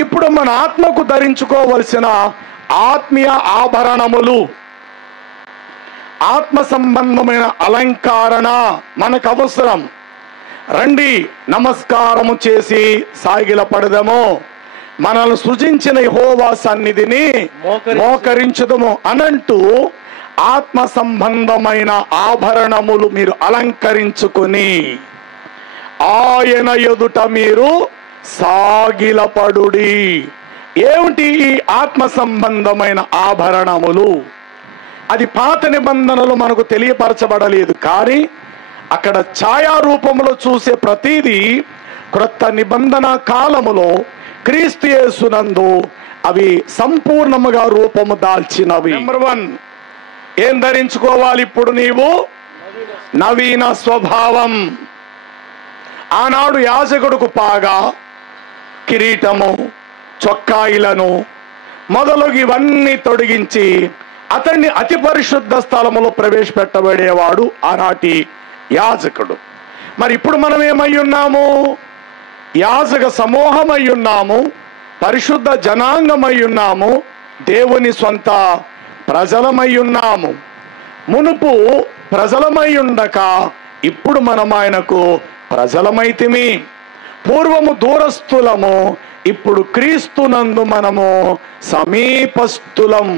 ఇప్పుడు మన ఆత్మకు ధరించుకోవలసిన ఆత్మీయ ఆభరణములు, ఆత్మ సంబంధమైన అలంకరణ మనకు అవసరం. రండి నమస్కారము చేసి సాగిలపడదము, మనల్ని సృజించిన యెహోవా సన్నిధిని మోకరించుదము అనంటూ ఆత్మ సంబంధమైన ఆభరణములు మీరు అలంకరించుకొని ఆయన ఎదుట మీరు సాగిలపడుడి. ఏమిటి ఈ ఆత్మ సంబంధమైన ఆభరణములు? అది పాత నిబంధనలు మనకు తెలియపరచబడలేదు, కానీ అక్కడ ఛాయారూపంలో చూసే ప్రతిదీ క్రొత్త నిబంధన కాలములో క్రీస్తు యేసునందు అవి సంపూర్ణముగా రూపము దాల్చినవి. నెంబర్ 1, ఏం ధరించుకోవాలి ఇప్పుడు నీవు? నవీన స్వభావం. ఆనాడు యాజకుడుకు పాగా, కిరీటము, చొక్కాయిలను మొదలగు ఇవన్నీ తొడిగించి అతన్ని అతి పరిశుద్ధ స్థలములో ప్రవేశపెట్టబడేవాడు ఆనాటి యాజకుడు. మరి ఇప్పుడు మనం ఏమై ఉన్నాము? యాజక సమూహమై ఉన్నాము, పరిశుద్ధ జనాంగమై ఉన్నాము, దేవుని స్వంత ప్రజలమై ఉన్నాము. మునుపు ప్రజలమై ఉండక ఇప్పుడు మనం ఆయనకు ప్రజలమైతిమి. పూర్వము దూరస్థులము, ఇప్పుడు క్రీస్తునందు మనము సమీపస్థులం.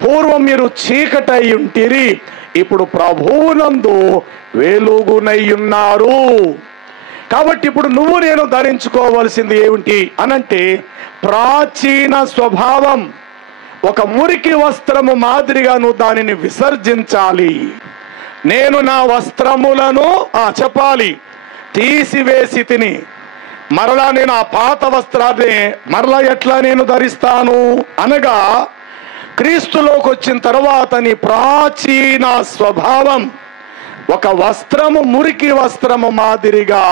పూర్వం మీరు చీకటై ఉంటిరి, ఇప్పుడు ప్రభువునందు వెలుగునై ఉన్నారు. కాబట్టి ఇప్పుడు నువ్వు నేను ధరించుకోవలసింది ఏమిటి అనంటే ప్రాచీన స్వభావం. ఒక మురికి వస్త్రము మాదిరిగా నువ్వు దానిని విసర్జించాలి. నేను నా వస్త్రములను చెప్పాలి తీసివేసి తిని, మరలా నేను ఆ పాత వస్త్రాన్ని మరలా ఎట్లా నేను ధరిస్తాను అనగా, క్రీస్తులోకి వచ్చిన తర్వాత నీ ప్రాచీన స్వభావం ఒక వస్త్రము, మురికి వస్త్రము మాదిరిగా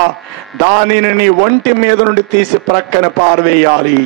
దానిని నీ ఒంటి మీద నుండి తీసి ప్రక్కన పారవేయాలి.